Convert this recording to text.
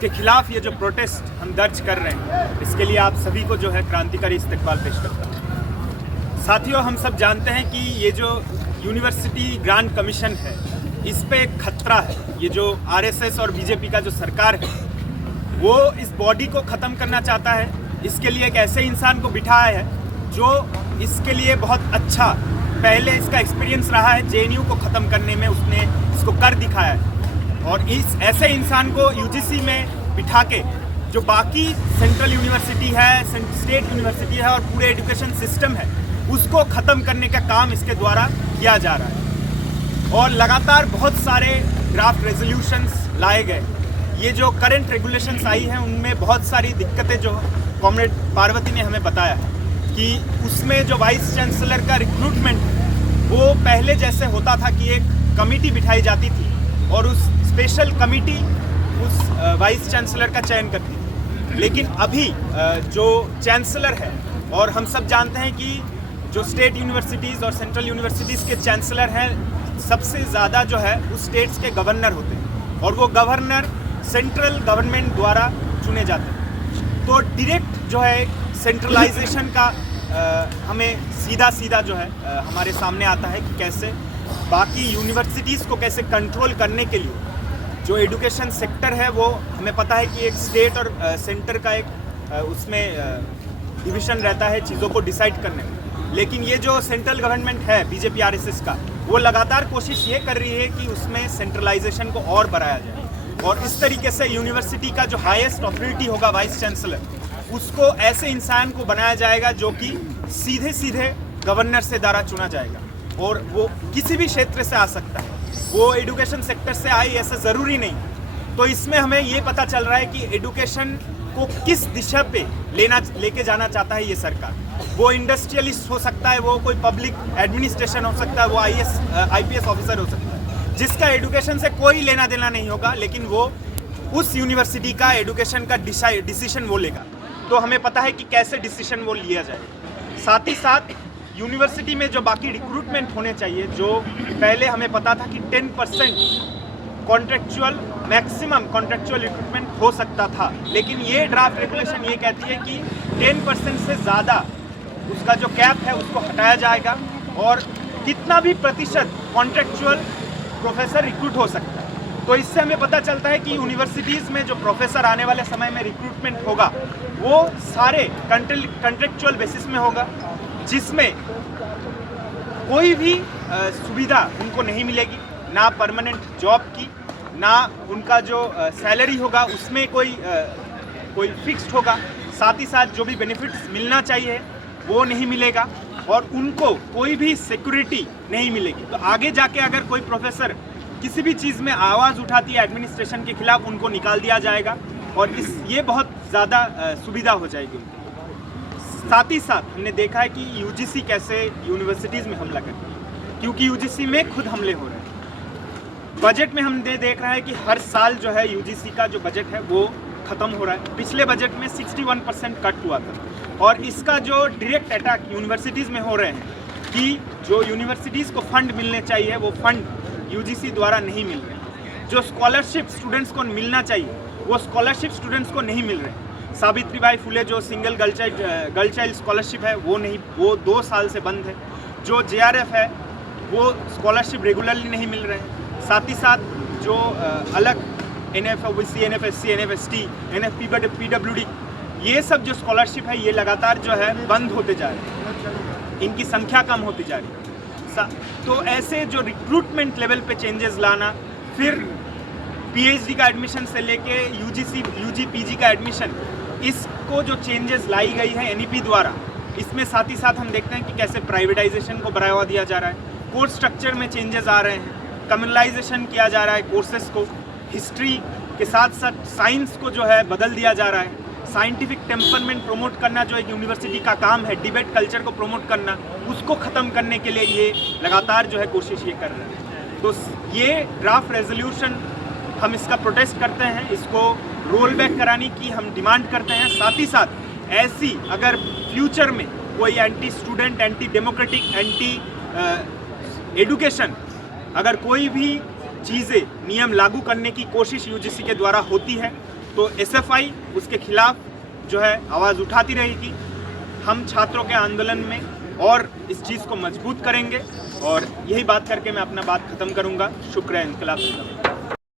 उसके खिलाफ ये जो प्रोटेस्ट हम दर्ज कर रहे हैं, इसके लिए आप सभी को जो है क्रांतिकारी इस्तकबाल पेश करता हूँ। साथियों, हम सब जानते हैं कि ये जो यूनिवर्सिटी ग्रांट कमीशन है, इस पे एक खतरा है। ये जो आरएसएस और बीजेपी का जो सरकार है, वो इस बॉडी को ख़त्म करना चाहता है। इसके लिए एक ऐसे इंसान को बिठाया है जो इसके लिए बहुत अच्छा पहले इसका एक्सपीरियंस रहा है, जेएनयू को ख़त्म करने में उसने इसको कर दिखाया है। और इस ऐसे इंसान को यूजीसी में बिठा के जो बाकी सेंट्रल यूनिवर्सिटी है, स्टेट यूनिवर्सिटी है और पूरे एजुकेशन सिस्टम है, उसको ख़त्म करने का काम इसके द्वारा किया जा रहा है। और लगातार बहुत सारे ड्राफ्ट रेजोल्यूशंस लाए गए। ये जो करंट रेगुलेशंस आई हैं, उनमें बहुत सारी दिक्कतें जो कॉमरेड पार्वती ने हमें बताया है कि उसमें जो वाइस चांसलर का रिक्रूटमेंट, वो पहले जैसे होता था कि एक कमेटी बिठाई जाती थी और उस स्पेशल कमेटी उस वाइस चांसलर का चयन करती थी। लेकिन अभी जो चांसलर है, और हम सब जानते हैं कि जो स्टेट यूनिवर्सिटीज़ और सेंट्रल यूनिवर्सिटीज़ के चांसलर हैं, सबसे ज़्यादा जो है उस स्टेट्स के गवर्नर होते हैं और वो गवर्नर सेंट्रल गवर्नमेंट द्वारा चुने जाते हैं। तो डायरेक्ट जो है सेंट्रलाइजेशन का हमें सीधा जो है हमारे सामने आता है कि कैसे बाकी यूनिवर्सिटीज़ को कैसे कंट्रोल करने के लिए जो एजुकेशन सेक्टर है, वो हमें पता है कि एक स्टेट और सेंटर का एक उसमें डिवीज़न रहता है चीज़ों को डिसाइड करने में। लेकिन ये जो सेंट्रल गवर्नमेंट है बीजेपी आरएसएस का, वो लगातार कोशिश ये कर रही है कि उसमें सेंट्रलाइजेशन को और बढ़ाया जाए और इस तरीके से यूनिवर्सिटी का जो हाईएस्ट अथॉरिटी होगा वाइस चांसलर, उसको ऐसे इंसान को बनाया जाएगा जो कि सीधे गवर्नर से द्वारा चुना जाएगा और वो किसी भी क्षेत्र से आ सकता है, वो एजुकेशन सेक्टर से आई ऐसा ज़रूरी नहीं। तो इसमें हमें ये पता चल रहा है कि एजुकेशन को किस दिशा पे लेके जाना चाहता है ये सरकार। वो इंडस्ट्रियलिस्ट हो सकता है, वो कोई पब्लिक एडमिनिस्ट्रेशन हो सकता है, वो आईपीएस ऑफिसर हो सकता है, जिसका एजुकेशन से कोई लेना देना नहीं होगा, लेकिन वो उस यूनिवर्सिटी का एजुकेशन का डिसीजन वो लेगा। तो हमें पता है कि कैसे डिसीजन वो लिया जाए। साथ ही साथ यूनिवर्सिटी में जो बाकी रिक्रूटमेंट होने चाहिए, जो पहले हमें पता था कि 10% कॉन्ट्रेक्चुअल, मैक्सिमम कॉन्ट्रेक्चुअल रिक्रूटमेंट हो सकता था, लेकिन ये ड्राफ्ट रेगुलेशन ये कहती है कि 10% से ज़्यादा उसका जो कैप है उसको हटाया जाएगा और कितना भी प्रतिशत कॉन्ट्रेक्चुअल प्रोफेसर रिक्रूट हो सकता है। तो इससे हमें पता चलता है कि यूनिवर्सिटीज़ में जो प्रोफेसर आने वाले समय में रिक्रूटमेंट होगा, वो सारे कॉन्ट्रेक्चुअल बेसिस में होगा, जिसमें कोई भी सुविधा उनको नहीं मिलेगी, ना परमानेंट जॉब की, ना उनका जो सैलरी होगा उसमें कोई फिक्स्ड होगा। साथ ही साथ जो भी बेनिफिट्स मिलना चाहिए वो नहीं मिलेगा और उनको कोई भी सिक्योरिटी नहीं मिलेगी। तो आगे जाके अगर कोई प्रोफेसर किसी भी चीज़ में आवाज़ उठाती है एडमिनिस्ट्रेशन के खिलाफ, उनको निकाल दिया जाएगा और ये बहुत ज़्यादा सुविधा हो जाएगी। साथ ही साथ हमने देखा है कि यूजीसी कैसे यूनिवर्सिटीज़ में हमला करती है, क्योंकि यूजीसी में खुद हमले हो रहे हैं। बजट में हम देख रहा है कि हर साल जो है यूजीसी का जो बजट है वो ख़त्म हो रहा है। पिछले बजट में 61% कट हुआ था और इसका जो डायरेक्ट अटैक यूनिवर्सिटीज़ में हो रहे हैं कि जो यूनिवर्सिटीज़ को फंड मिलने चाहिए वो फंड यूजीसी द्वारा नहीं मिल रहे। जो स्कॉलरशिप स्टूडेंट्स को मिलना चाहिए वो स्कॉलरशिप स्टूडेंट्स को नहीं मिल रहे। सावित्रीबाई फुले जो सिंगल गर्ल चाइल्ड स्कॉलरशिप है वो 2 साल से बंद है। जो जेआरएफ है वो स्कॉलरशिप रेगुलरली नहीं मिल रहे हैं। साथ ही साथ जो अलग NF-OBC, NF-SC, NF-ST, NF-PWD, ये सब जो स्कॉलरशिप है ये लगातार जो है बंद होते जा रहे हैं, इनकी संख्या कम होती जा रही है। तो ऐसे जो रिक्रूटमेंट लेवल पे चेंजेस लाना, फिर PhD का एडमिशन से लेके UG PG का एडमिशन, इसको जो चेंजेस लाई गई है NEP द्वारा, इसमें साथ ही साथ हम देखते हैं कि कैसे प्राइवेटाइजेशन को बढ़ावा दिया जा रहा है, कोर्स स्ट्रक्चर में चेंजेस आ रहे हैं, कम्युनलाइजेशन किया जा रहा है कोर्सेज को, हिस्ट्री के साथ साथ साइंस को जो है बदल दिया जा रहा है। साइंटिफिक टेम्परमेंट प्रमोट करना जो एक यूनिवर्सिटी का काम है, डिबेट कल्चर को प्रमोट करना, उसको ख़त्म करने के लिए ये लगातार जो है कोशिश ये कर रहे हैं। तो ये ड्राफ्ट रेजोल्यूशन हम इसका प्रोटेस्ट करते हैं, इसको रोल बैक कराने की हम डिमांड करते हैं। साथ ही साथ ऐसी अगर फ्यूचर में कोई anti student, anti democratic, anti education अगर कोई भी चीज़ें नियम लागू करने की कोशिश यूजीसी के द्वारा होती है तो एसएफआई उसके खिलाफ जो है आवाज़ उठाती रहेगी। हम छात्रों के आंदोलन में और इस चीज़ को मजबूत करेंगे और यही बात करके मैं अपना बात ख़त्म करूँगा। शुक्रिया। इंकलाब जिंदाबाद।